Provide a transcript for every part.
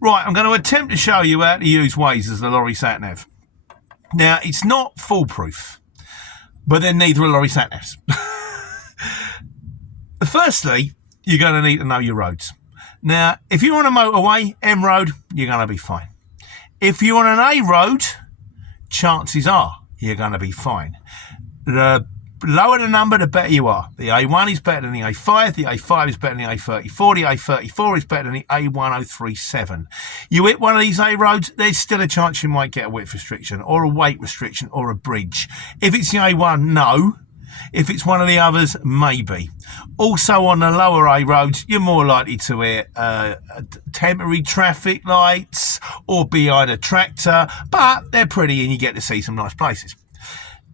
Right, I'm going to attempt to show you how to use Waze as the lorry sat nav. Now, it's not foolproof, but then neither are lorry sat navs. Firstly, you're going to need to know your roads. Now, if you're on a motorway, M road, you're going to be fine. If you're on an A road, chances are you're going to be fine. The lower the number, the better you are. The A1 is better than the A5, the A5 is better than the A34, the A34 is better than the A1037. You hit one of these A roads, there's still a chance you might get a width restriction or a weight restriction or a bridge. If it's the A1, no. If it's one of the others, maybe. Also on the lower A roads, you're more likely to hit temporary traffic lights or behind a tractor, but they're pretty and you get to see some nice places.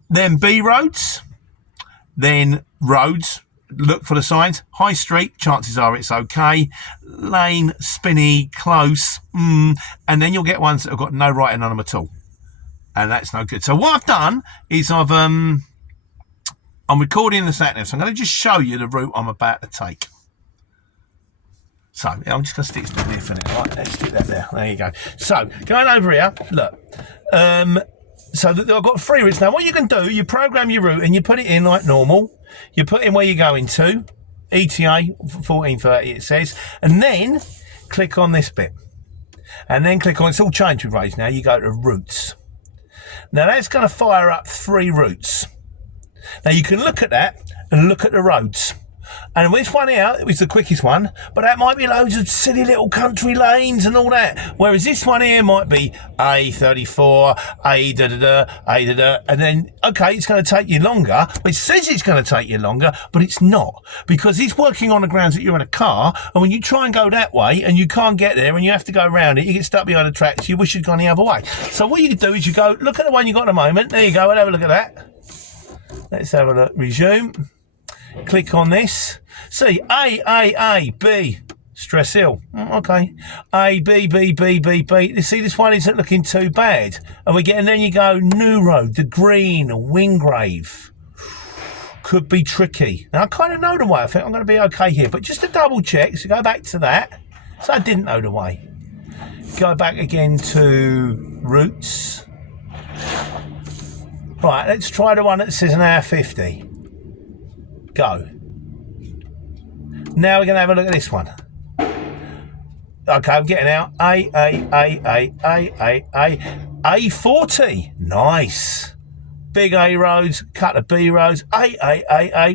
Then B roads, then roads, look for the signs. High street, chances are it's okay. Lane, spinny, close, and then you'll get ones that have got no writing on them at all. And that's no good. So what I've done is I'm recording the sat nav, so I'm going to just show you the route I'm about to take. So I'm just going to stick this there for now. Right, let's stick that there. There you go. So going over here, look. So I've got 3 routes now. What you can do, you program your route and you put it in like normal. You put in where you're going to, ETA 1430 it says, and then click on this bit. And then click on, it's all changed with Waze now, you go to routes. Now that's going to fire up 3 routes. Now you can look at that and look at the roads. And this one here is the quickest one, but that might be loads of silly little country lanes and all that. Whereas this one here might be A34, A da-da-da, A da-da, and then, okay, it's going to take you longer. It says it's going to take you longer, but it's not. Because it's working on the grounds that you're in a car, and when you try and go that way, and you can't get there, and you have to go around it, you get stuck behind the tracks, you wish you'd gone the other way. So what you can do is you go, look at the one you got at the moment. There you go, we'll have a look at that. Let's have a look, resume. Click on this. See, A, B. Stress Hill. Okay. A, B, B, B, B, B. You see, this one isn't looking too bad. And then you go, New Road, the Green, Wingrave. Could be tricky. Now, I kind of know the way. I think I'm going to be okay here. But just to double check, so go back to that. So I didn't know the way. Go back again to routes. Right, let's try the one that says an hour 50. Go. Now we're going to have a look at this one. Okay, I'm getting out. A40. Nice. Big A roads, cut of B roads. A.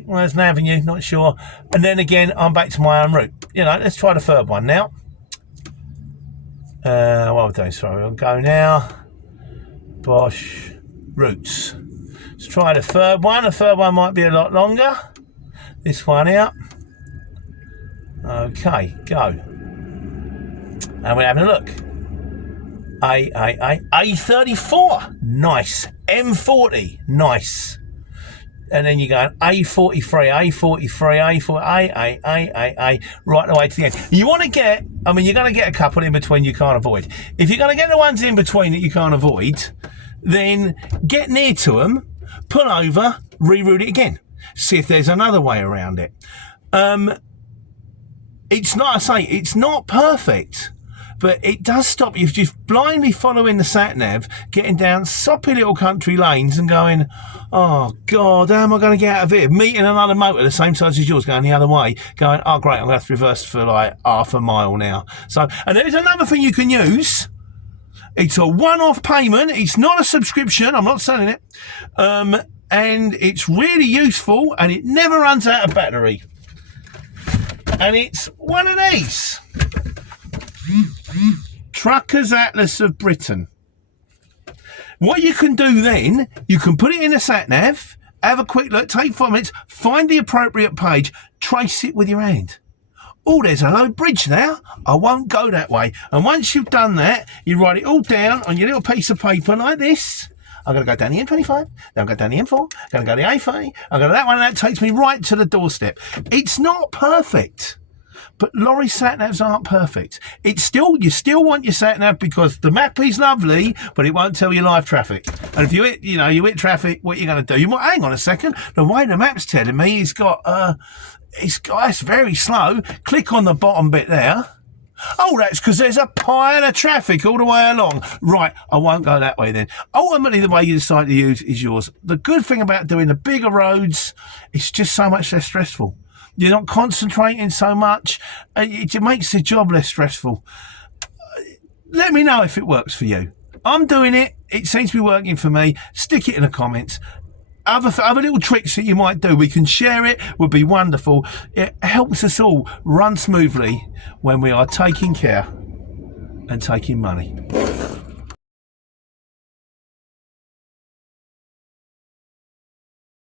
Well, there's an avenue, not sure. And then again, I'm back to my own route. You know, let's try the third one now. What am I doing? Sorry, I'll go now. Bosh. Routes. Let's try the third one. The third one might be a lot longer. This one out. Okay, go. And we're having a look. A34. Nice. M40. Nice. And then you're going A43, A43, A40, A, right the way to the end. You want to get, you're going to get a couple in between you can't avoid. If you're going to get the ones in between that you can't avoid, then get near to them, pull over, reroute it again. See if there's another way around it. It's not perfect, but it does stop you just blindly following the sat nav, getting down soppy little country lanes and going, oh God, how am I going to get out of here? Meeting another motor the same size as yours going the other way, going, oh great, I'm going to have to reverse for like half a mile now. So, and there's another thing you can use. It's a one-off payment. It's not a subscription. I'm not selling it. And it's really useful and it never runs out of battery. And it's one of these. Truckers Atlas of Britain. What you can do then, you can put it in a sat nav, have a quick look, take 5 minutes, find the appropriate page, trace it with your hand. Oh, there's a low bridge there. I won't go that way. And once you've done that, you write it all down on your little piece of paper like this. I'm going to go down the M25, then I'm going to go down the M4, I'm going to go to the A30, I'm going to that one, and that takes me right to the doorstep. It's not perfect, but lorry sat navs aren't perfect. You still want your sat nav because the map is lovely, but it won't tell you live traffic. And if you hit traffic, what are you going to do? You might, hang on a second, the way the map's telling me, it's very slow. Click on the bottom bit there. Oh, that's because there's a pile of traffic all the way along. Right, I won't go that way then. Ultimately, the way you decide to use is yours. The good thing about doing the bigger roads, it's just so much less stressful. You're not concentrating so much. It makes the job less stressful. Let me know if it works for you. I'm doing it. It seems to be working for me. Stick it in the comments. Other little tricks that you might do, we can share it, would be wonderful. It helps us all run smoothly when we are taking care and taking money.